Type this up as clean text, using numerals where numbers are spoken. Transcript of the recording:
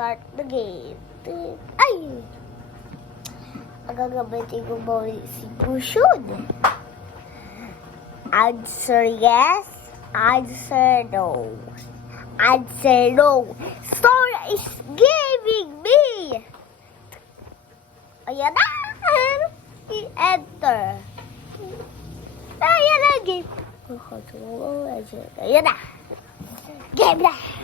start the game. Ay! Ang gagamitin ko ba si Pushun? Answer yes, answer no. Answer no. Star is giving me. Ayan na. I-enter. Ayan na, game. Ayan na. Game na.